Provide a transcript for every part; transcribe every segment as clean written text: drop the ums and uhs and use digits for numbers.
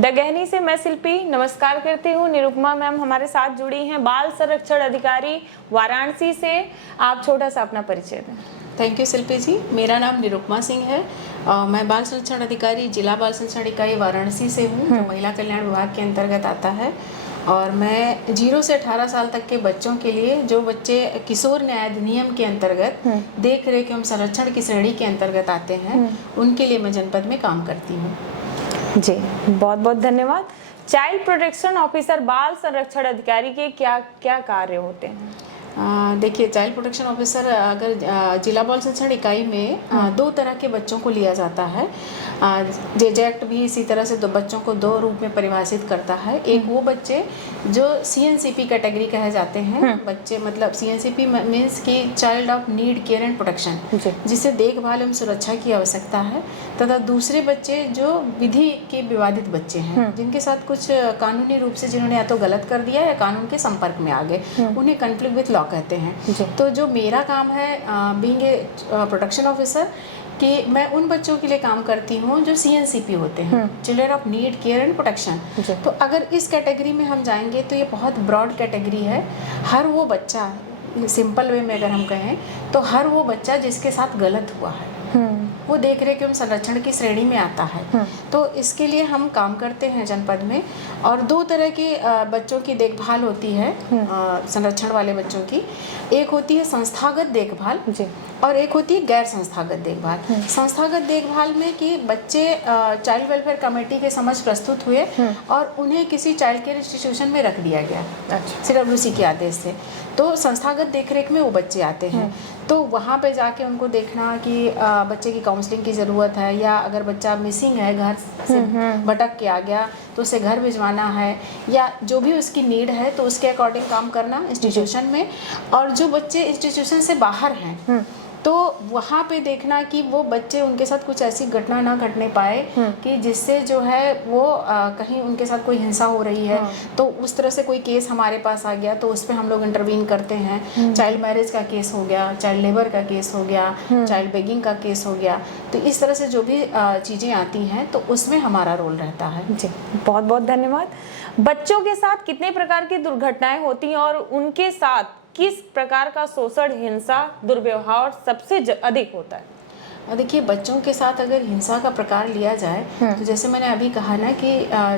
The गहनी से मैं शिल्पी नमस्कार करती हूँ। निरुपमा मैम हमारे साथ जुड़ी हैं, बाल संरक्षण अधिकारी वाराणसी से। आप छोटा सा अपना परिचय दें। थैंक यू शिल्पी जी। मेरा नाम निरुपमा सिंह है। मैं बाल संरक्षण अधिकारी जिला बाल संरक्षण इकाई वाराणसी से हूँ, जो महिला कल्याण विभाग के अंतर्गत आता है। और मैं 0 से 18 साल तक के बच्चों के लिए, जो बच्चे किशोर न्याय अधिनियम के अंतर्गत देख रेख एवं संरक्षण की श्रेणी के अंतर्गत आते हैं, उनके लिए मैं जनपद में काम करती हूँ। जी, बहुत बहुत धन्यवाद। चाइल्ड प्रोटेक्शन ऑफिसर बाल संरक्षण अधिकारी के क्या क्या कार्य होते हैं? देखिए, चाइल्ड प्रोटेक्शन ऑफिसर अगर जिला बाल संरक्षण इकाई में 2 तरह के बच्चों को लिया जाता है। जेजे एक्ट भी इसी तरह से 2 बच्चों को 2 रूप में परिभाषित करता है। एक वो बच्चे जो सीएनसीपी कैटेगरी कहे जाते हैं, बच्चे मतलब सीएनसीपी मीन्स कि child of need care and protection, जिसे देखभाल एवं सुरक्षा की आवश्यकता है। तथा दूसरे बच्चे जो विधि के विवादित बच्चे हैं, जिनके साथ कुछ कानूनी रूप से जिन्होंने या तो गलत कर दिया या कानून के संपर्क में आ गए, उन्हें कॉन्फ्लिक्ट विथ लॉ कहते हैं। तो जो मेरा काम है बीइंग ए प्रोटेक्शन ऑफिसर, कि मैं उन बच्चों के लिए काम करती हूँ जो सीएनसीपी होते हैं, children of need care and protection. तो अगर इस कैटेगरी में हम जाएंगे तो ये बहुत ब्रॉड कैटेगरी है। हर वो बच्चा, सिंपल वे में अगर हम कहें तो हर वो बच्चा जिसके साथ गलत हुआ है, वो देख रेख एवं संरक्षण की श्रेणी में आता है। तो इसके लिए हम काम करते हैं जनपद में। और 2 तरह के बच्चों की देखभाल होती है संरक्षण वाले बच्चों की। एक होती है संस्थागत देखभाल और एक होती है गैर संस्थागत देखभाल। संस्थागत देखभाल में कि बच्चे चाइल्ड वेलफेयर कमेटी के समक्ष प्रस्तुत हुए और उन्हें किसी चाइल्ड केयर इंस्टीट्यूशन में रख दिया गया CWC के आदेश से। तो संस्थागत देखरेख में वो बच्चे आते हैं। तो वहाँ पे जाके उनको देखना कि बच्चे की काउंसलिंग की ज़रूरत है, या अगर बच्चा मिसिंग है, घर से भटक के आ गया तो उसे घर भिजवाना है, या जो भी उसकी नीड है तो उसके अकॉर्डिंग काम करना इंस्टीट्यूशन में। और जो बच्चे इंस्टीट्यूशन से बाहर हैं तो वहाँ पे देखना कि वो बच्चे, उनके साथ कुछ ऐसी घटना ना घटने पाए कि जिससे जो है वो कहीं उनके साथ कोई हिंसा हो रही है। तो उस तरह से कोई केस हमारे पास आ गया तो उस पर हम लोग इंटरवीन करते हैं। चाइल्ड मैरिज का केस हो गया, चाइल्ड लेबर का केस हो गया, चाइल्ड बेगिंग का केस हो गया। तो इस तरह से जो भी चीज़ें आती हैं तो उसमें हमारा रोल रहता है। जी, बहुत बहुत धन्यवाद। बच्चों के साथ कितने प्रकार की दुर्घटनाएं होती हैं और उनके साथ किस प्रकार का शोषण, हिंसा, दुर्व्यवहार सबसे अधिक होता है? देखिए, बच्चों के साथ अगर हिंसा का प्रकार लिया जाए तो जैसे मैंने अभी कहा ना कि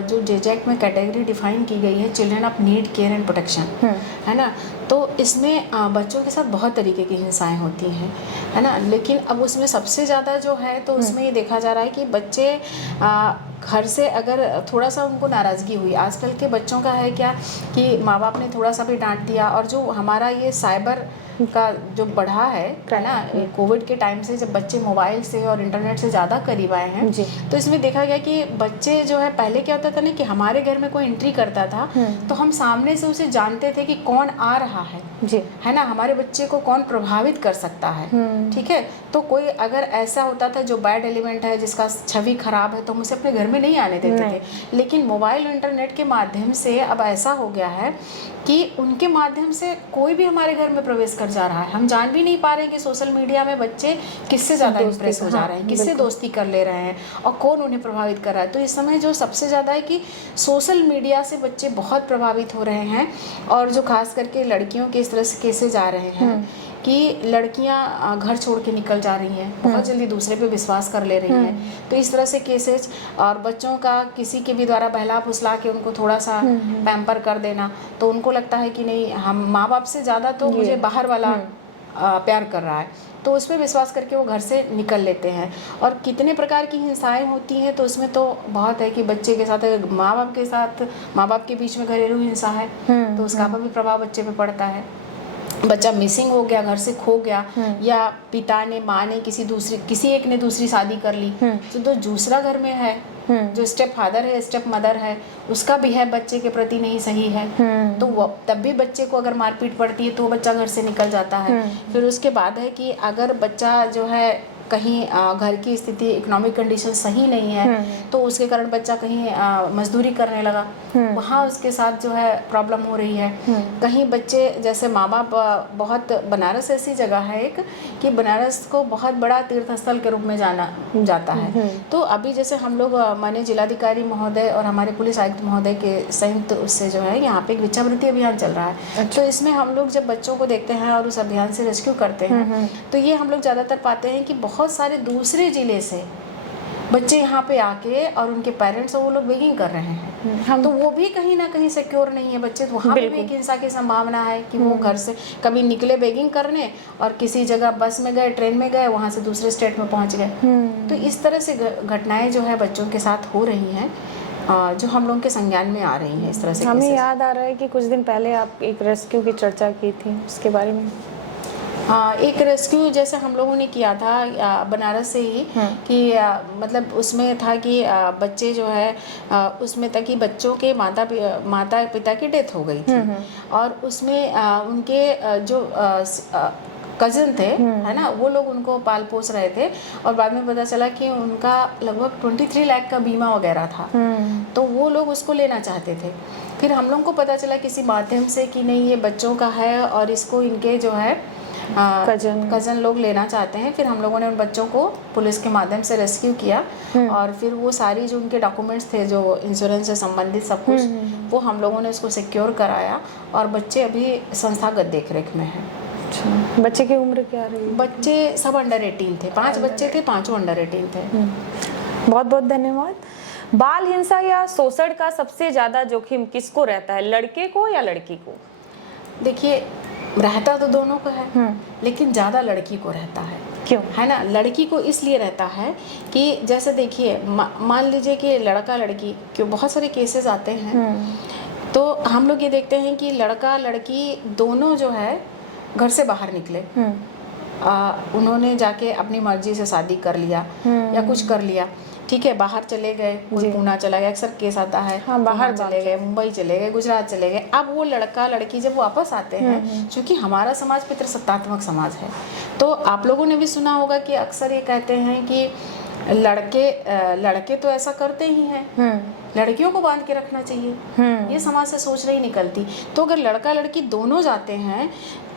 जो जेजे एक्ट में कैटेगरी डिफाइन की गई है, children of need care and protection, है ना। तो इसमें बच्चों के साथ बहुत तरीके की हिंसाएं होती हैं, है ना। लेकिन अब उसमें सबसे ज़्यादा जो है तो उसमें ये देखा जा रहा है कि बच्चे घर से अगर थोड़ा सा उनको नाराज़गी हुई, आजकल के बच्चों का है क्या कि माँ बाप ने थोड़ा सा भी डांट दिया, और जो हमारा ये साइबर का जो बढ़ा है ना, कोविड के टाइम से जब बच्चे मोबाइल से और इंटरनेट से ज़्यादा करीब आए हैं, तो इसमें देखा गया कि बच्चे जो है, पहले क्या होता था ना कि हमारे घर में कोई एंट्री करता था तो हम सामने से उसे जानते थे कि कौन आ रहा है ना, हमारे बच्चे को कौन प्रभावित कर सकता है, ठीक है। तो कोई अगर ऐसा होता था जो बैड एलिमेंट है, जिसका छवि खराब है, तो हम उसे अपने घर में नहीं आने देते थे। लेकिन मोबाइल और इंटरनेट के माध्यम से अब ऐसा हो गया है कि उनके माध्यम से कोई भी हमारे घर में प्रवेश कर जा रहा है। हम जान भी नहीं पा रहे हैं कि सोशल मीडिया में बच्चे किससे ज़्यादा इंप्रेस हो जा रहे हैं, किससे दोस्ती कर ले रहे हैं और कौन उन्हें प्रभावित कर रहा है। तो इस समय जो सबसे ज़्यादा है कि सोशल मीडिया से बच्चे बहुत प्रभावित हो रहे हैं। और जो खास करके लड़कियों के इस तरह से केसेज आ रहे हैं कि लड़कियां घर छोड़ के निकल जा रही हैं, बहुत जल्दी दूसरे पे विश्वास कर ले रही हैं। तो इस तरह से केसेज, और बच्चों का किसी के भी द्वारा बहला फुसला के उनको थोड़ा सा पैम्पर कर देना, तो उनको लगता है कि नहीं, हम माँ बाप से ज़्यादा तो मुझे बाहर वाला प्यार कर रहा है, तो उस पर विश्वास करके वो घर से निकल लेते हैं। और कितने प्रकार की हिंसाएं होती हैं, तो उसमें तो बहुत है कि बच्चे के साथ, माँ बाप के बीच में घरेलू हिंसा है तो उसका भी प्रभाव बच्चे पे पड़ता है। बच्चा मिसिंग हो गया, घर से खो गया, या पिता ने, माँ ने, किसी एक ने दूसरी शादी कर ली, तो दूसरा घर में है, जो स्टेप फादर है, स्टेप मदर है, उसका बिहेव बच्चे के प्रति नहीं सही है, तो वो तब भी बच्चे को अगर मारपीट पड़ती है तो बच्चा घर से निकल जाता है। फिर उसके बाद है कि अगर बच्चा जो है कहीं घर की स्थिति इकोनॉमिक कंडीशन सही नहीं है तो उसके कारण बच्चा कहीं मजदूरी करने लगा, वहाँ उसके साथ जो है प्रॉब्लम हो रही है। कहीं बच्चे जैसे माँ बाप बहुत, बनारस ऐसी जगह है एक कि बनारस को बहुत बड़ा तीर्थ स्थल के रूप में जाना जाता है। तो अभी जैसे हम लोग माननीय जिलाधिकारी महोदय और हमारे पुलिस आयुक्त महोदय के संयुक्त उससे जो है यहाँ पे एक भिक्षावृत्ति अभियान चल रहा है। तो इसमें हम लोग जब बच्चों को देखते हैं और उस अभियान से रेस्क्यू करते हैं तो ये हम लोग ज़्यादातर पाते हैं कि बहुत सारे दूसरे ज़िले से बच्चे यहाँ पे आके और उनके पेरेंट्स और वो लोग बेगिंग कर रहे हैं। तो वो भी कहीं ना कहीं सिक्योर नहीं है बच्चे, तो वहाँ पे भी एक हिंसा की संभावना है कि वो घर से कभी निकले बेगिंग करने और किसी जगह बस में गए, ट्रेन में गए, वहाँ से दूसरे स्टेट में पहुँच गए। तो इस तरह से घटनाएं जो है बच्चों के साथ हो रही हैं, जो हम लोगों के संज्ञान में आ रही हैं इस तरह से। हमें याद आ रहा है कि कुछ दिन पहले आप एक रेस्क्यू की चर्चा की थी, उसके बारे में। हाँ, एक रेस्क्यू जैसे हम लोगों ने किया था बनारस से ही कि मतलब उसमें था कि बच्चे जो है उसमें था कि बच्चों के माता पिता की डेथ हो गई थी और उसमें उनके जो कज़न थे है ना, वो लोग उनको पाल पोस रहे थे और बाद में पता चला कि उनका लगभग 23 लाख का बीमा वगैरह था। तो वो लोग उसको लेना चाहते थे। फिर हम लोग को पता चला किसी माध्यम से कि नहीं ये बच्चों का है और इसको इनके जो है कज़न लोग लेना चाहते हैं। फिर हम लोगों ने उन बच्चों को पुलिस के माध्यम से रेस्क्यू किया और फिर वो सारी जो उनके डॉक्यूमेंट्स थे जो इंश्योरेंस से संबंधित सब कुछ वो हम लोगों ने उसको सिक्योर कराया और बच्चे अभी संस्थागत देखरेख में हैं। अच्छा, बच्चे की उम्र क्या रही? बच्चे सब अंडर 18 थे, 5 बच्चे थे, 5 अंडर 18 थे। बहुत बहुत धन्यवाद। बाल हिंसा या शोषण का सबसे ज्यादा जोखिम किसको रहता है, लड़के को या लड़की को? देखिए, रहता तो दोनों को है लेकिन ज़्यादा लड़की को रहता है। क्यों? है ना, लड़की को इसलिए रहता है कि जैसे देखिए मान लीजिए कि लड़का लड़की, क्यों बहुत सारे केसेस आते हैं तो हम लोग ये देखते हैं कि लड़का लड़की दोनों जो है घर से बाहर निकले, उन्होंने जाके अपनी मर्जी से शादी कर लिया या कुछ कर लिया, ठीक है, बाहर चले गए, कोई पूना चला गया, अक्सर केस आता है, हाँ, बाहर चले गए, मुंबई चले गए, गुजरात चले गए। अब वो लड़का लड़की जब वापस आते हैं, क्योंकि हमारा समाज पितृसत्तात्मक समाज है, तो आप लोगों ने भी सुना होगा कि अक्सर ये कहते हैं कि लड़के तो ऐसा करते ही हैं, लड़कियों को बांध के रखना चाहिए। ये समाज से सोच नहीं निकलती। तो अगर लड़का लड़की दोनों जाते हैं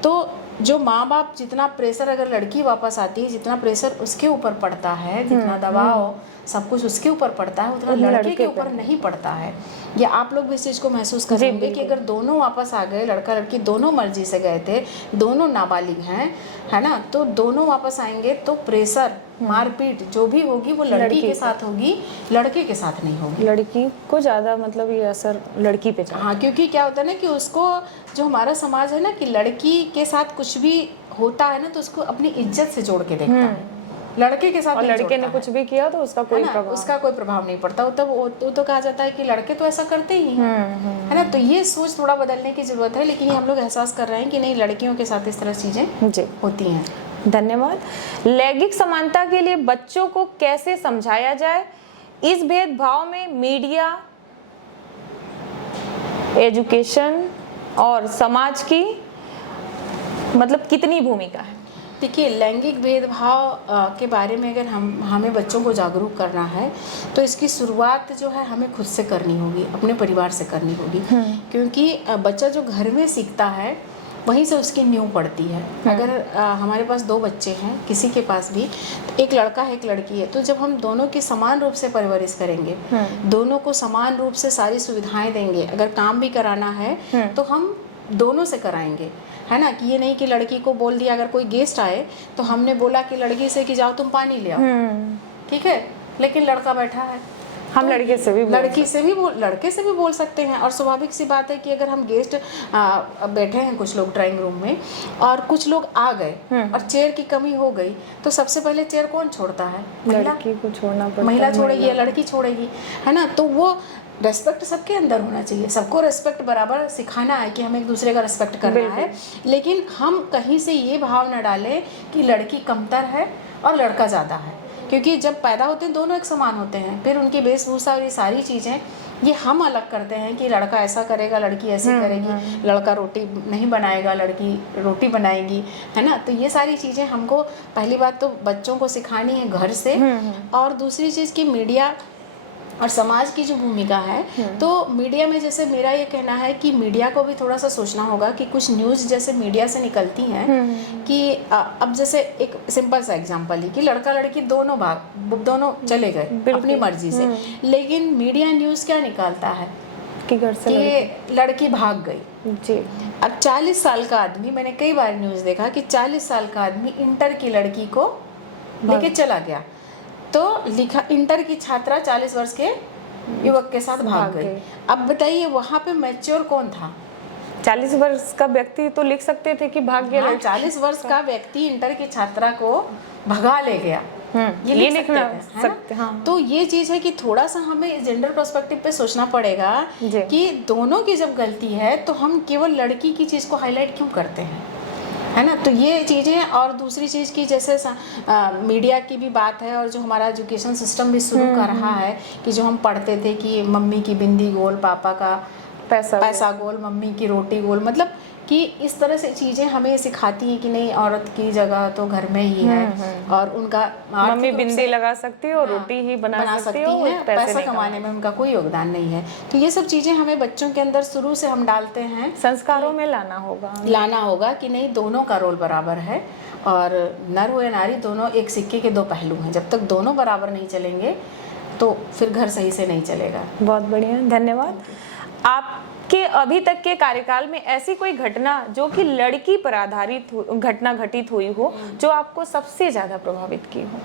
तो जो माँ बाप जितना प्रेशर, अगर लड़की वापस आती है जितना प्रेशर उसके ऊपर पड़ता है, जितना दबाव सब कुछ उसके ऊपर पड़ता है उतना लड़के के ऊपर नहीं पड़ता है। या आप लोग भी इस चीज़ को महसूस करेंगे कि अगर दोनों वापस आ गए, लड़का लड़की दोनों मर्जी से गए थे, दोनों नाबालिग हैं, है ना, तो दोनों वापस आएंगे तो प्रेशर, मारपीट जो भी होगी वो लड़की के साथ होगी, लड़के के साथ नहीं होगी। लड़की को ज़्यादा मतलब ये असर लड़की पे जाता है। हाँ, क्योंकि क्या होता है ना कि उसको, जो हमारा समाज है ना, कि लड़की के साथ कुछ भी होता है ना तो उसको अपनी इज्जत से जोड़ के देखता है, लड़के के साथ। और लड़के ने कुछ भी किया तो उसका कोई प्रभाव नहीं पड़ता। वो तो कहा जाता है कि लड़के तो ऐसा करते ही हैं, है ना। तो ये सोच थोड़ा बदलने की जरूरत है, लेकिन ये हम लोग एहसास कर रहे हैं कि नहीं, लड़कियों के साथ इस तरह चीजें होती हैं। धन्यवाद। लैंगिक समानता के लिए बच्चों को कैसे समझाया जाए, इस भेदभाव में मीडिया, एजुकेशन और समाज की मतलब कितनी भूमिका है? देखिए, लैंगिक भेदभाव के बारे में अगर हमें बच्चों को जागरूक करना है तो इसकी शुरुआत जो है हमें खुद से करनी होगी, अपने परिवार से करनी होगी। क्योंकि बच्चा जो घर में सीखता है वहीं से उसकी नींव पड़ती है। अगर हमारे पास 2 बच्चे हैं, किसी के पास भी, तो एक लड़का है एक लड़की है, तो जब हम दोनों की समान रूप से परवरिश करेंगे, दोनों को समान रूप से सारी सुविधाएं देंगे, अगर काम भी कराना है तो हम दोनों से कराएंगे, है ना। कि ये नहीं कि लड़की को बोल दिया, अगर कोई गेस्ट आए तो हमने बोला कि लड़की से कि जाओ तुम पानी ले आओ, ठीक है, लेकिन लड़का बैठा है, हम लड़के से भी बोल सकते हैं। और स्वाभाविक सी बात है कि अगर हम गेस्ट बैठे हैं कुछ लोग ड्राइंग रूम में और कुछ लोग आ गए और चेयर की कमी हो गई तो सबसे पहले चेयर कौन छोड़ता है? लड़की को छोड़ना पड़ता है। महिला छोड़ेगी या लड़की छोड़ेगी, है ना। तो वो रेस्पेक्ट सबके अंदर होना चाहिए, सबको रेस्पेक्ट बराबर सिखाना है कि हमें एक दूसरे का रेस्पेक्ट करना है। लेकिन हम कहीं से ये भाव न डालें कि लड़की कमतर है और लड़का ज़्यादा है, क्योंकि जब पैदा होते हैं दोनों एक समान होते हैं, फिर उनकी वेशभूषा और ये सारी चीज़ें ये हम अलग करते हैं कि लड़का ऐसा करेगा, लड़की ऐसे करेगी, लड़का रोटी नहीं बनाएगा, लड़की रोटी बनाएगी, है ना। तो ये सारी चीज़ें हमको पहली बात तो बच्चों को सिखानी है घर से, और दूसरी चीज़ कि मीडिया और समाज की जो भूमिका है, तो मीडिया में जैसे मेरा ये कहना है कि मीडिया को भी थोड़ा सा सोचना होगा कि कुछ न्यूज़ जैसे मीडिया से निकलती हैं कि अब जैसे एक सिंपल सा एग्जांपल ही कि लड़का लड़की दोनों चले गए अपनी मर्जी से, लेकिन मीडिया न्यूज़ क्या निकालता है कि घर से लड़की भाग गई जी। अब 40 साल का आदमी, मैंने कई बार न्यूज़ देखा कि 40 साल का आदमी इंटर की लड़की को लेके चला गया, तो लिखा इंटर की छात्रा 40 वर्ष के युवक के साथ भाग गई। अब बताइए वहाँ पे मैच्योर कौन था? 40 वर्ष का व्यक्ति तो लिख सकते थे कि भाग गया। 40 वर्ष का व्यक्ति इंटर की छात्रा को भगा ले गया, ये लिखना सकते। हाँ। तो ये चीज है कि थोड़ा सा हमें जेंडर पर्सपेक्टिव पे सोचना पड़ेगा कि दोनों की जब गलती है तो हम केवल लड़की की चीज को हाईलाइट क्यों करते हैं, है ना। तो ये चीज़ें, और दूसरी चीज़ की जैसे मीडिया की भी बात है, और जो हमारा एजुकेशन सिस्टम भी शुरू कर रहा है कि जो हम पढ़ते थे कि मम्मी की बिंदी गोल, पापा का पैसा गोल, मम्मी की रोटी गोल, मतलब कि इस तरह से चीज़ें हमें सिखाती हैं कि नहीं, औरत की जगह तो घर में ही है, और उनका मम्मी बिंदी लगा सकती है और रोटी ही बना सकती है, पैसा कमाने में उनका कोई योगदान नहीं है। तो ये सब चीज़ें हमें बच्चों के अंदर शुरू से हम डालते हैं, संस्कारों में लाना होगा कि नहीं, दोनों का रोल बराबर है, और नर हो या नारी दोनों एक सिक्के के दो पहलू हैं। जब तक दोनों बराबर नहीं चलेंगे तो फिर घर सही से नहीं चलेगा। बहुत बढ़िया, धन्यवाद। आपके अभी तक के कार्यकाल में ऐसी कोई घटना जो कि लड़की पर आधारित घटना घटित हुई हो जो आपको सबसे ज्यादा प्रभावित की हो?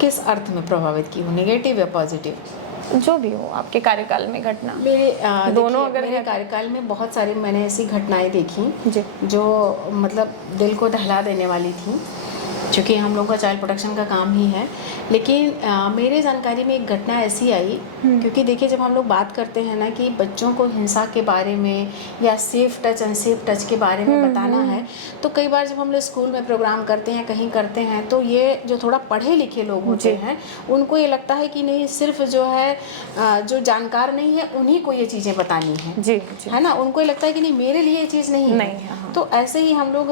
किस अर्थ में प्रभावित की हो, नेगेटिव या पॉजिटिव? जो भी हो आपके कार्यकाल में घटना। मेरे दोनों, अगर मेरे कार्यकाल में बहुत सारी मैंने ऐसी घटनाएं देखी जो मतलब दिल को दहला देने वाली थी, क्योंकि हम लोगों का चाइल्ड प्रोटेक्शन का काम ही है। लेकिन मेरे जानकारी में एक घटना ऐसी आई, क्योंकि देखिए जब हम लोग बात करते हैं ना कि बच्चों को हिंसा के बारे में या सेफ टच अनसेफ टच के बारे में बताना है, तो कई बार जब हम लोग स्कूल में प्रोग्राम करते हैं, कहीं करते हैं, तो ये जो थोड़ा पढ़े लिखे लोग होते हैं उनको ये लगता है कि नहीं, सिर्फ जो है जो जानकार नहीं है उन्हीं को ये चीज़ें बतानी है जी, है ना। उनको ये लगता है कि नहीं, मेरे लिए ये चीज़ नहीं है। तो ऐसे ही हम लोग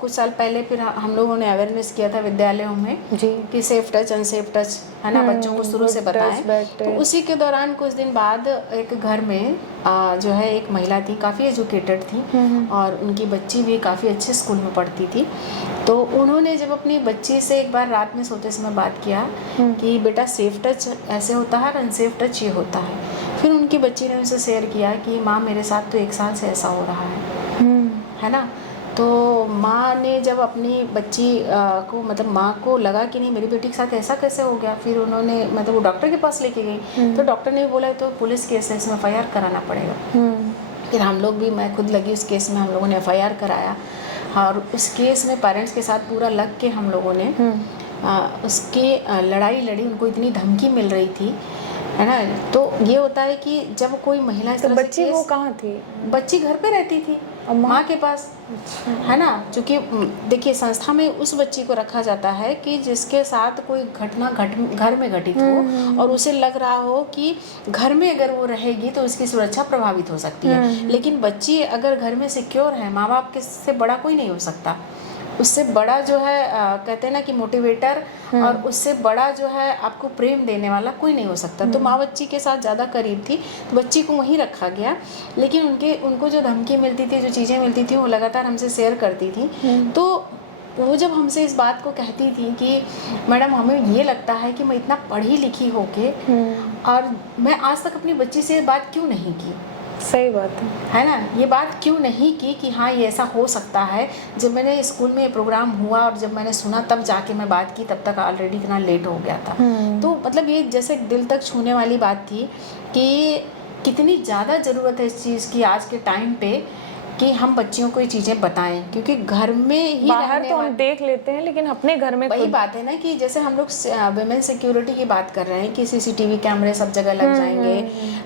कुछ साल पहले फिर हम लोगों ने अवेयरनेस किया था विद्यालयों में कि सेफ टच अनसेफ टच, है ना, बच्चों को शुरू से बताएं। तो उसी के दौरान कुछ दिन बाद एक घर में जो है एक महिला थी, काफ़ी एजुकेटेड थी, और उनकी बच्ची भी काफ़ी अच्छे स्कूल में पढ़ती थी। तो उन्होंने जब अपनी बच्ची से एक बार रात में सोते समय बात किया कि बेटा सेफ टच ऐसे होता है और अनसेफ टच ये होता है, फिर उनकी बच्ची ने उनसे शेयर किया कि माँ मेरे साथ तो 1 साल से ऐसा हो रहा है ना। तो माँ ने जब अपनी बच्ची को, मतलब माँ को लगा कि नहीं, मेरी बेटी के साथ ऐसा कैसे हो गया, फिर उन्होंने मतलब वो डॉक्टर के पास लेके गई, तो डॉक्टर ने बोला तो पुलिस केस है, इसमें FIR कराना पड़ेगा। फिर हम लोग भी, मैं खुद लगी उस केस में, हम लोगों ने FIR कराया, और उस केस में पेरेंट्स के साथ पूरा लग के हम लोगों ने उसकी लड़ाई लड़ी। उनको इतनी धमकी मिल रही थी, है ना। तो ये होता है कि जब कोई महिला इस तरह से, बच्ची वो कहाँ थी? बच्ची घर पे रहती थी, माँ के पास, है ना। क्योंकि देखिए संस्था में उस बच्ची को रखा जाता है कि जिसके साथ कोई घटना घर में घटित हो और उसे लग रहा हो कि घर में अगर वो रहेगी तो उसकी सुरक्षा प्रभावित हो सकती है। लेकिन बच्ची अगर घर में सिक्योर है, माँ बाप के से बड़ा कोई नहीं हो सकता, उससे बड़ा जो है कहते हैं ना कि मोटिवेटर, और उससे बड़ा जो है आपको प्रेम देने वाला कोई नहीं हो सकता। तो माँ बच्ची के साथ ज़्यादा करीब थी, तो बच्ची को वहीं रखा गया। लेकिन उनको जो धमकी मिलती थी, जो चीज़ें मिलती थी, वो लगातार हमसे शेयर करती थी। तो वो जब हमसे इस बात को कहती थी कि मैडम हमें ये लगता है कि मैं इतना पढ़ी लिखी होके और मैं आज तक अपनी बच्ची से बात क्यों नहीं की। सही बात है ना, ये बात क्यों नहीं की कि हाँ ये ऐसा हो सकता है। जब मैंने स्कूल में प्रोग्राम हुआ और जब मैंने सुना तब जाके मैं बात की, तब तक ऑलरेडी इतना लेट हो गया था। तो मतलब ये जैसे दिल तक छूने वाली बात थी कि कितनी ज़्यादा ज़रूरत है इस चीज़ की आज के टाइम पे कि हम बच्चियों को ये चीज़ें बताएं, क्योंकि घर में ही बाहर तो हम देख लेते हैं लेकिन अपने घर में वही बात है ना कि जैसे हम लोग वुमेन सिक्योरिटी की बात कर रहे हैं कि CCTV कैमरे सब जगह लग जाएंगे,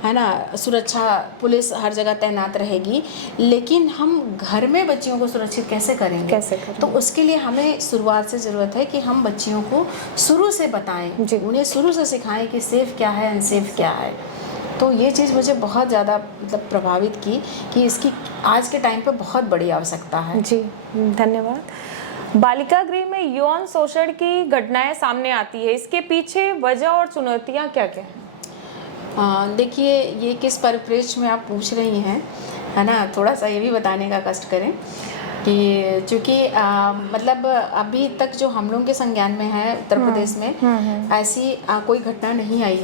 है ना, सुरक्षा पुलिस हर जगह तैनात रहेगी, लेकिन हम घर में बच्चियों को सुरक्षित कैसे करेंगे? तो उसके लिए हमें शुरुआत से ज़रूरत है कि हम बच्चियों को शुरू से बताएं, उन्हें शुरू से सिखाएं कि सेफ क्या है, अनसेफ क्या है। तो ये चीज़ मुझे बहुत ज़्यादा मतलब प्रभावित की कि इसकी आज के टाइम पे बहुत बड़ी आवश्यकता है। जी, धन्यवाद। बालिका गृह में यौन शोषण की घटनाएं सामने आती है, इसके पीछे वजह और चुनौतियां क्या क्या हैं? देखिए, ये किस परिप्रेक्ष्य में आप पूछ रही हैं, है ना, थोड़ा सा ये भी बताने का कष्ट करें कि चूँकि मतलब अभी तक जो हम लोगों के संज्ञान में है उत्तर प्रदेश में ऐसी कोई घटना नहीं आई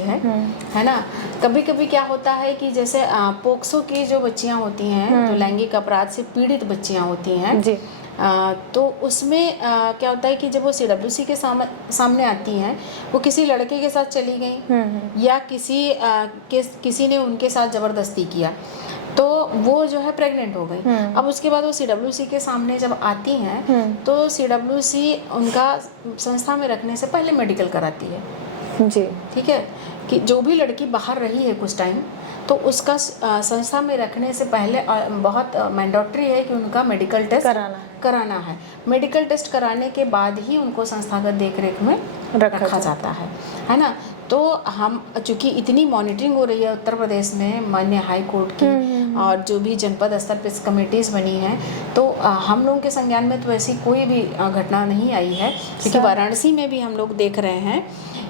है ना। कभी कभी क्या होता है कि जैसे पोक्सो की जो बच्चियां होती हैं, जो लैंगिक अपराध से पीड़ित बच्चियां होती हैं जी। तो उसमें क्या होता है कि जब वो CWC के सामने आती हैं, वो किसी लड़के के साथ चली गई या किसी ने उनके साथ ज़बरदस्ती किया, तो वो जो है प्रेग्नेंट हो गई। अब उसके बाद वो CWC के सामने जब आती हैं तो CWC उनका संस्था में रखने से पहले मेडिकल कराती है। जी। ठीक है, कि जो भी लड़की बाहर रही है कुछ टाइम, तो उसका संस्था में रखने से पहले बहुत मैंडेटरी है कि उनका मेडिकल टेस्ट कराना है। मेडिकल टेस्ट कराने के बाद ही उनको संस्थागत देखरेख में रखा जाता है ना। तो हम चूँकि इतनी मॉनिटरिंग हो रही है उत्तर प्रदेश में माननीय हाई कोर्ट की और जो भी जनपद स्तर पर कमेटीज़ बनी हैं, तो हम लोगों के संज्ञान में तो ऐसी कोई भी घटना नहीं आई है। क्योंकि वाराणसी में भी हम लोग देख रहे हैं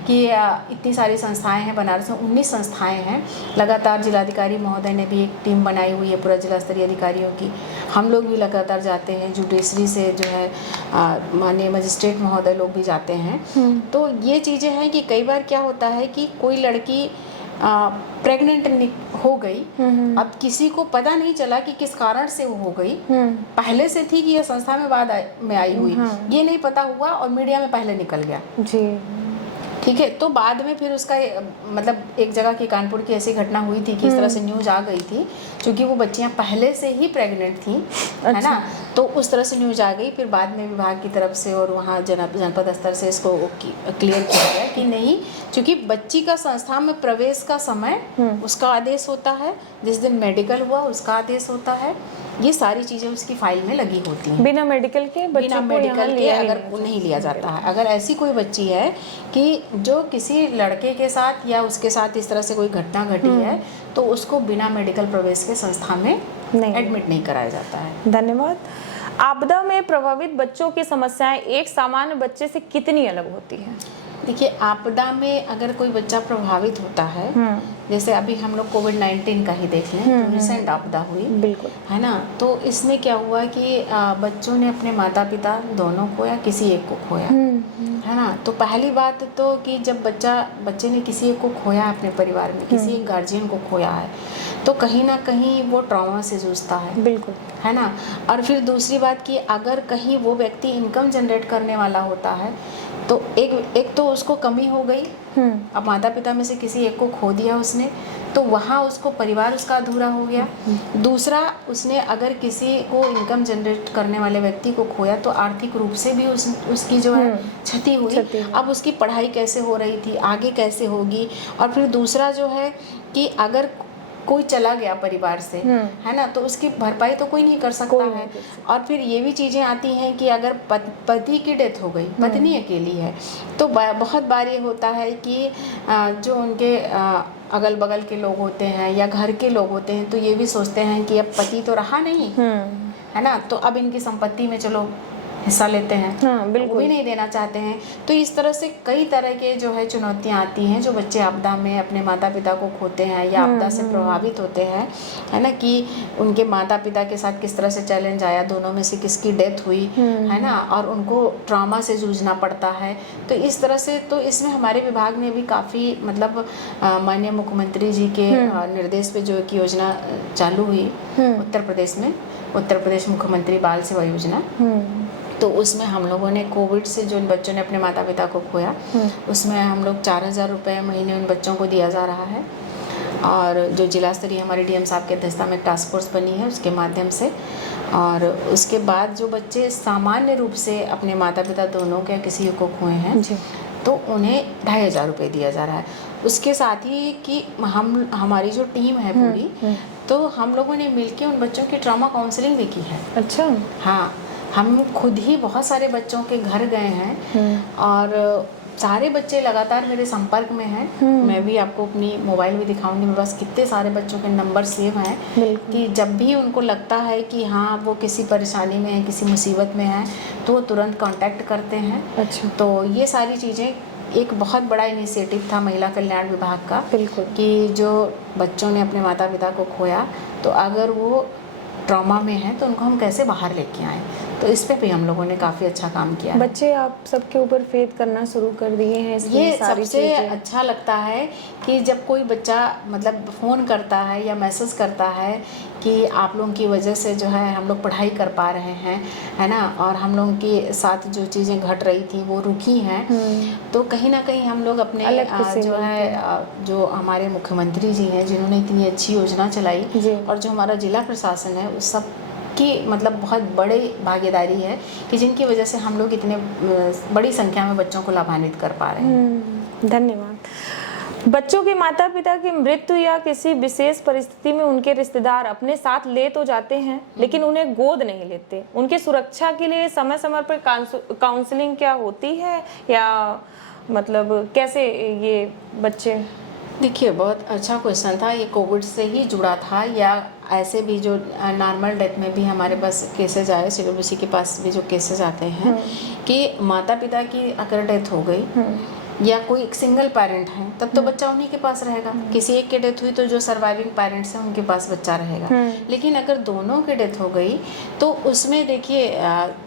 कि इतनी सारी संस्थाएं हैं, बनारस में 19 संस्थाएं हैं। लगातार जिलाधिकारी महोदय ने भी एक टीम बनाई हुई है पूरा जिला स्तरीय अधिकारियों की। हम लोग भी लगातार जाते हैं, जुडिशरी से जो है माननीय मजिस्ट्रेट महोदय लोग भी जाते हैं। तो ये चीज़ें हैं कि कई बार क्या होता है कि कोई लड़की प्रेग्नेंट हो गई, अब किसी को पता नहीं चला कि किस कारण से वो हो गई, पहले से थी कि यह संस्था में बाद में आई हुई, ये नहीं पता हुआ और मीडिया में पहले निकल गया। जी। ठीक है, तो बाद में फिर उसका मतलब एक जगह की कानपुर की ऐसी घटना हुई थी कि इस तरह से न्यूज आ गई थी, क्योंकि वो बच्चियां पहले से ही प्रेग्नेंट थी। अच्छा। है ना, तो उस तरह से न्यूज आ गई। फिर बाद में विभाग की तरफ से और वहाँ जनपद स्तर से इसको क्लियर किया गया कि नहीं, क्योंकि बच्ची का संस्था में प्रवेश का समय उसका आदेश होता है, जिस दिन मेडिकल हुआ उसका आदेश होता है, ये सारी चीज़ें उसकी फाइल में लगी होती हैं। बिना मेडिकल के बिना मेडिकल के अगर नहीं लिया जाता है। अगर ऐसी कोई बच्ची है कि जो किसी लड़के के साथ या उसके साथ इस तरह से कोई घटना घटी है, तो उसको बिना मेडिकल प्रवेश के संस्था में एडमिट नहीं कराया जाता है। धन्यवाद। आपदा में प्रभावित बच्चों की समस्याएं एक सामान्य बच्चे से कितनी अलग होती है? देखिए, आपदा में अगर कोई बच्चा प्रभावित होता है, जैसे अभी हम लोग कोविड-19 का ही देख लें, जो रिसेंट आपदा हुई, बिल्कुल, है ना, तो इसमें क्या हुआ कि बच्चों ने अपने माता पिता दोनों को या किसी एक को खोया, है ना। तो पहली बात तो कि जब बच्चे ने किसी एक को खोया अपने परिवार में, किसी एक गार्जियन को खोया है, तो कहीं ना कहीं वो ट्रॉमा से जूझता है, बिल्कुल, है ना। और फिर दूसरी बात कि अगर कहीं वो व्यक्ति इनकम जनरेट करने वाला होता है, तो एक तो उसको कमी हो गई, अब माता पिता में से किसी एक को खो दिया उसने, तो वहाँ उसको परिवार उसका अधूरा हो गया। दूसरा, उसने अगर किसी को इनकम जनरेट करने वाले व्यक्ति को खोया तो आर्थिक रूप से भी उसकी जो है क्षति हुई। अब उसकी पढ़ाई कैसे हो रही थी, आगे कैसे होगी। और फिर दूसरा जो है कि अगर कोई चला गया परिवार से, है ना, तो उसकी भरपाई तो कोई नहीं कर सकता है। और फिर ये भी चीज़ें आती हैं कि अगर पति की डेथ हो गई, पत्नी अकेली है, तो बहुत बार ये होता है कि जो उनके अगल बगल के लोग होते हैं या घर के लोग होते हैं, तो ये भी सोचते हैं कि अब पति तो रहा नहीं, है ना, तो अब इनकी संपत्ति में चलो हिस्सा लेते हैं, बिल्कुल, वो भी नहीं देना चाहते हैं। तो इस तरह से कई तरह के जो है चुनौतियाँ आती हैं जो बच्चे आपदा में अपने माता पिता को खोते हैं या आपदा से प्रभावित होते हैं, है ना, कि उनके माता पिता के साथ किस तरह से चैलेंज आया, दोनों में से किसकी डेथ हुई, है ना, और उनको ट्रॉमा से जूझना पड़ता है। तो इस तरह से तो इसमें हमारे विभाग ने भी काफ़ी मतलब माननीय मुख्यमंत्री जी के निर्देश पे जो एक योजना चालू हुई उत्तर प्रदेश में, उत्तर प्रदेश मुख्यमंत्री बाल सेवा योजना, तो उसमें हम लोगों ने कोविड से जो इन बच्चों ने अपने माता पिता को खोया, उसमें हम लोग 4,000 रुपये महीने उन बच्चों को दिया जा रहा है। और जो जिला स्तरीय हमारे DM साहब की अध्यक्षता में टास्क फोर्स बनी है उसके माध्यम से, और उसके बाद जो बच्चे सामान्य रूप से अपने माता पिता दोनों के किसी को खोए हैं, तो उन्हें 2,500 रुपये दिया जा रहा है। उसके साथ ही कि हमारी जो टीम है पूरी, तो हम लोगों ने मिलकर उन बच्चों की ट्रॉमा काउंसलिंग भी की है। अच्छा, हाँ, हम खुद ही बहुत सारे बच्चों के घर गए हैं और सारे बच्चे लगातार मेरे संपर्क में हैं। मैं भी आपको अपनी मोबाइल में दिखाऊंगी, मेरे पास कितने सारे बच्चों के नंबर सेव हैं कि जब भी उनको लगता है कि हाँ वो किसी परेशानी में है, किसी मुसीबत में है, तो वो तुरंत कांटेक्ट करते हैं। अच्छा। तो ये सारी चीज़ें एक बहुत बड़ा इनिशिएटिव था महिला कल्याण विभाग का, बिल्कुल, कि जो बच्चों ने अपने माता पिता को खोया, तो अगर वो ट्रॉमा में है तो उनको हम कैसे बाहर लेके आएँ। तो इस पे भी हम लोगों ने काफ़ी अच्छा काम किया है। बच्चे आप सबके ऊपर फेथ करना शुरू कर दिए हैं। ये सबसे अच्छा लगता है कि जब कोई बच्चा मतलब फ़ोन करता है या मैसेज करता है कि आप लोगों की वजह से जो है हम लोग पढ़ाई कर पा रहे हैं, है ना, और हम लोगों के साथ जो चीज़ें घट रही थी वो रुकी हैं, तो कहीं ना कहीं हम लोग अपने जो है जो हमारे मुख्यमंत्री जी हैं जिन्होंने इतनी अच्छी योजना चलाई, और जो हमारा जिला प्रशासन है उस सब की मतलब बहुत बड़ी भागीदारी है कि जिनकी वजह से हम लोग इतने बड़ी संख्या में बच्चों को लाभान्वित कर पा रहे हैं। धन्यवाद। बच्चों के माता पिता की मृत्यु या किसी विशेष परिस्थिति में उनके रिश्तेदार अपने साथ ले तो जाते हैं, लेकिन उन्हें गोद नहीं लेते। उनके सुरक्षा के लिए समय समय पर काउंसलिंग क्या होती है, या मतलब कैसे ये बच्चे? देखिए, बहुत अच्छा क्वेश्चन था। ये कोविड से ही जुड़ा था या ऐसे भी जो नॉर्मल डेथ में भी हमारे पास केसेस आए, CWC के पास भी जो केसेस आते हैं कि माता पिता की अगर डेथ हो गई या कोई एक सिंगल पेरेंट है, तब तो बच्चा उन्हीं के पास रहेगा। किसी एक की डेथ हुई तो जो सर्वाइविंग पेरेंट्स हैं उनके पास बच्चा रहेगा। लेकिन अगर दोनों की डेथ हो गई तो उसमें देखिए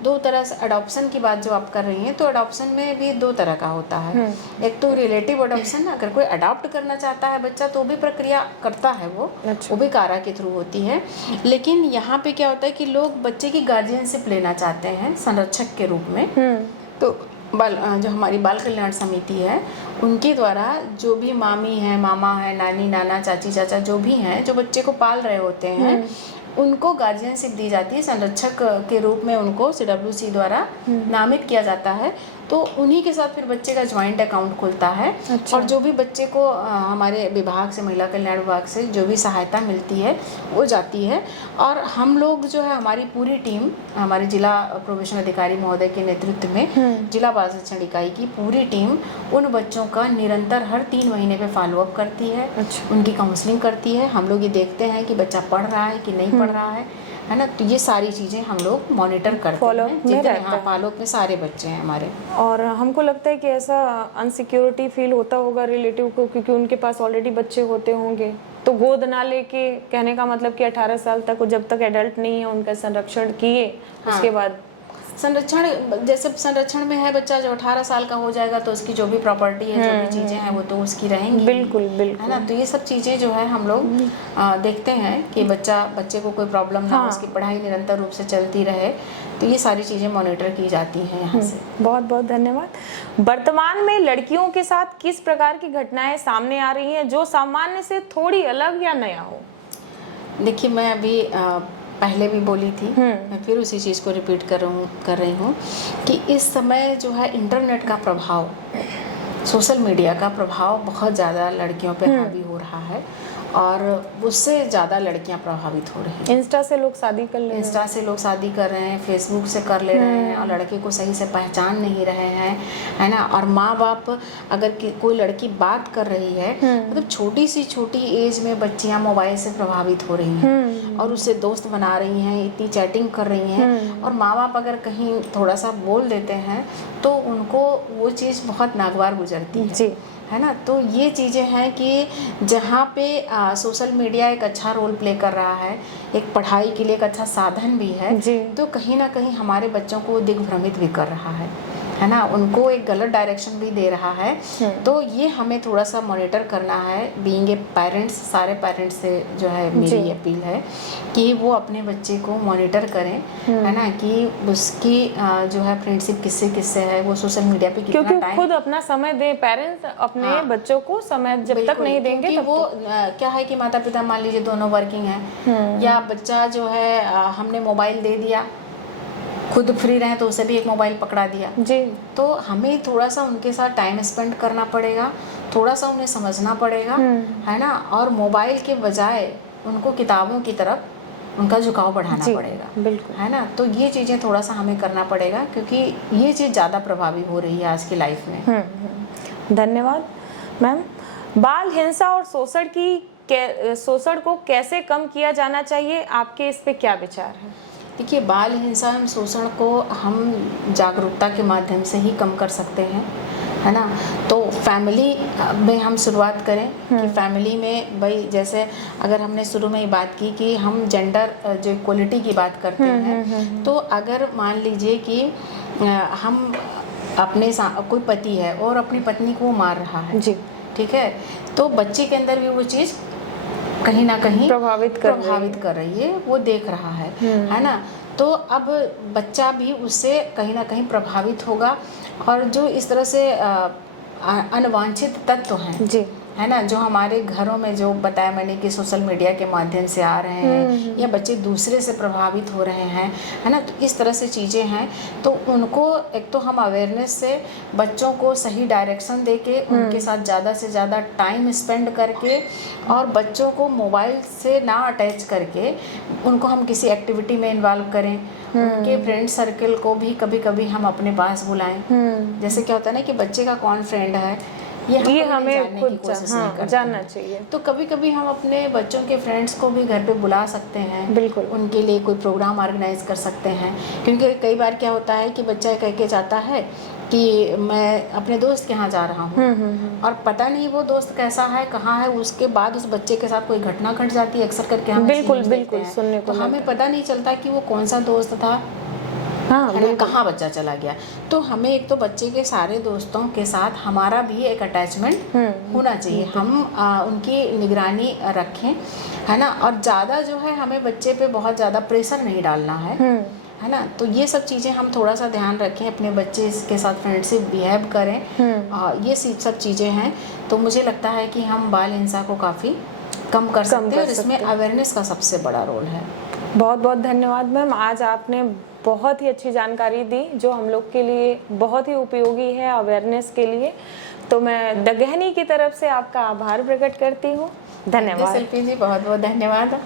दो तरह से अडॉप्शन की बात जो आप कर रही हैं, तो अडॉप्शन में भी दो तरह का होता है। एक तो रिलेटिव अडॉप्शन, अगर कोई अडॉप्ट करना चाहता है बच्चा तो भी प्रक्रिया करता है वो भी कारा के थ्रू होती है। लेकिन यहाँ पे क्या होता है कि लोग बच्चे की गार्जियनशिप लेना चाहते हैं संरक्षक के रूप में। तो जो हमारी बाल कल्याण समिति है उनके द्वारा जो भी मामी है, मामा है, नानी नाना, चाची चाचा जो भी हैं जो बच्चे को पाल रहे होते हैं, उनको गार्जियनशिप दी जाती है। संरक्षक के रूप में उनको CWC द्वारा नामित किया जाता है। तो उन्हीं के साथ फिर बच्चे का ज्वाइंट अकाउंट खुलता है। और जो भी बच्चे को हमारे विभाग से, महिला कल्याण विभाग से जो भी सहायता मिलती है वो जाती है। और हम लोग जो है हमारी पूरी टीम, हमारे जिला प्रोबेशन अधिकारी महोदय के नेतृत्व में जिला बाल शिक्षण इकाई की पूरी टीम उन बच्चों का निरंतर हर 3 महीने पे फॉलोअप करती है। उनकी काउंसलिंग करती है। हम लोग ये देखते हैं कि बच्चा पढ़ रहा है कि नहीं पढ़ रहा है ना। तो ये सारी चीज़ें हम लोग मॉनिटर करते हैं। फॉलोअप में सारे बच्चे हैं हमारे। और हमको लगता है कि ऐसा अनसिक्योरिटी फील होता होगा रिलेटिव को, क्योंकि उनके पास ऑलरेडी बच्चे होते होंगे, तो गोद ना लेके, कहने का मतलब कि 18 साल तक, जब तक एडल्ट नहीं है उनका संरक्षण किए, उसके बाद संरक्षण, जैसे संरक्षण में है बच्चा, जो 18 साल का हो जाएगा तो उसकी जो भी प्रॉपर्टी है, जो भी चीज़ें हैं वो तो उसकी रहेंगी। बिल्कुल है ना। तो ये सब चीज़ें जो है हम लोग देखते हैं कि बच्चे को कोई प्रॉब्लम ना हो, उसकी पढ़ाई निरंतर रूप से चलती रहे। तो ये सारी चीज़ें मॉनिटर की जाती हैं यहाँ से। बहुत बहुत धन्यवाद। वर्तमान में लड़कियों के साथ किस प्रकार की घटनाएं सामने आ रही हैं जो सामान्य से थोड़ी अलग या नया हो? देखिए, मैं अभी पहले भी बोली थी, मैं फिर उसी चीज़ को रिपीट कर रही हूँ कि इस समय जो है इंटरनेट का प्रभाव, सोशल मीडिया का प्रभाव बहुत ज़्यादा लड़कियों पे हावी हो रहा है और उससे ज़्यादा लड़कियां प्रभावित हो रही हैं। इंस्टा से लोग शादी कर रहे हैं, फेसबुक से कर ले रहे हैं और लड़के को सही से पहचान नहीं रहे हैं, है ना। और माँ बाप, अगर कोई लड़की बात कर रही है, मतलब छोटी एज में बच्चियां मोबाइल से प्रभावित हो रही हैं और उससे दोस्त बना रही हैं, इतनी चैटिंग कर रही हैं। और माँ बाप अगर कहीं थोड़ा सा बोल देते हैं तो उनको वो चीज़ बहुत नागवार गुजरती है ना। तो ये चीज़ें हैं कि जहाँ पे सोशल मीडिया एक अच्छा रोल प्ले कर रहा है, एक पढ़ाई के लिए एक अच्छा साधन भी है, तो कहीं ना कहीं हमारे बच्चों को दिग्भ्रमित भी कर रहा है ना, उनको एक गलत डायरेक्शन भी दे रहा है। तो ये हमें थोड़ा सा मॉनिटर करना है। बीइंग ए पेरेंट्स, सारे पेरेंट्स से जो है मेरी अपील है कि वो अपने बच्चे को मॉनिटर करें, है ना, कि उसकी जो है फ्रेंडशिप किससे है, वो सोशल मीडिया पे कितना टाइम, क्योंकि खुद अपना समय दें। पेरेंट्स अपने बच्चों को समय जब तक नहीं देंगे तब वो क्या है कि माता पिता मान लीजिए दोनों वर्किंग हैं या बच्चा जो है हमने मोबाइल दे दिया, खुद फ्री रहे तो उसे भी एक मोबाइल पकड़ा दिया तो हमें थोड़ा सा उनके साथ टाइम स्पेंड करना पड़ेगा, थोड़ा सा उन्हें समझना पड़ेगा, है ना। और मोबाइल के बजाय उनको किताबों की तरफ उनका झुकाव बढ़ाना पड़ेगा, बिल्कुल, है ना। तो ये चीज़ें थोड़ा सा हमें करना पड़ेगा क्योंकि ये चीज़ ज़्यादा प्रभावी हो रही है आज की लाइफ में। धन्यवाद मैम। बाल हिंसा और शोषण को कैसे कम किया जाना चाहिए, आपके इस पे क्या विचार है? देखिए, बाल हिंसा एवं शोषण को हम जागरूकता के माध्यम से ही कम कर सकते हैं, है ना। तो फैमिली में हम शुरुआत करें कि फैमिली में भाई, जैसे अगर हमने शुरू में ही बात की कि हम जेंडर जो इक्वलिटी की बात करते हैं, तो अगर मान लीजिए कि हम अपने कोई पति है और अपनी पत्नी को मार रहा है जी, ठीक है, तो बच्चे के अंदर भी वो चीज़ कहीं ना कहीं प्रभावित कर रही है, वो देख रहा है ना। तो अब बच्चा भी उससे कहीं ना कहीं प्रभावित होगा, और जो इस तरह से अनवांछित तत्व हैं जी, है ना, जो हमारे घरों में, जो बताया मैंने कि सोशल मीडिया के माध्यम से आ रहे हैं या बच्चे दूसरे से प्रभावित हो रहे हैं, है ना, तो इस तरह से चीज़ें हैं। तो उनको एक तो हम अवेयरनेस से बच्चों को सही डायरेक्शन देके उनके साथ ज़्यादा से ज़्यादा टाइम स्पेंड करके, और बच्चों को मोबाइल से ना अटैच करके उनको हम किसी एक्टिविटी में इन्वॉल्व करें। उनके फ्रेंड सर्कल को भी कभी कभी हम अपने पास बुलाएं। जैसे क्या होता है ना कि बच्चे का कौन फ्रेंड है, ये हमें खुद जानना चाहिए। तो कभी कभी हम अपने बच्चों के फ्रेंड्स को भी घर पे बुला सकते हैं, बिल्कुल, उनके लिए कोई प्रोग्राम ऑर्गेनाइज कर सकते हैं। क्योंकि कई बार क्या होता है कि बच्चा कह के जाता है कि मैं अपने दोस्त के यहाँ जा रहा हूँ, और पता नहीं वो दोस्त कैसा है, कहाँ है, उसके बाद उस बच्चे के साथ कोई घटना घट जाती है अक्सर करके हम बिल्कुल सुनने को, तो हमें पता नहीं चलता कि वो कौन सा दोस्त था, कहाँ बच्चा चला गया। तो हमें एक तो बच्चे के सारे दोस्तों के साथ हमारा भी एक अटैचमेंट होना चाहिए, हम उनकी निगरानी रखें, है ना। और ज़्यादा जो है हमें बच्चे पे बहुत ज़्यादा प्रेशर नहीं डालना है ना। तो ये सब चीज़ें हम थोड़ा सा ध्यान रखें, अपने बच्चे के साथ फ्रेंडशिप बिहेव करें, ये सब चीज़ें हैं। तो मुझे लगता है कि हम बाल हिंसा को काफ़ी कम कर सकते हैं, और इसमें अवेयरनेस का सबसे बड़ा रोल है। बहुत बहुत धन्यवाद मैम, आज आपने बहुत ही अच्छी जानकारी दी जो हम लोग के लिए बहुत ही उपयोगी है अवेयरनेस के लिए। तो मैं द गहनी की तरफ से आपका आभार प्रकट करती हूँ। धन्यवाद शिल्पी जी, बहुत बहुत धन्यवाद।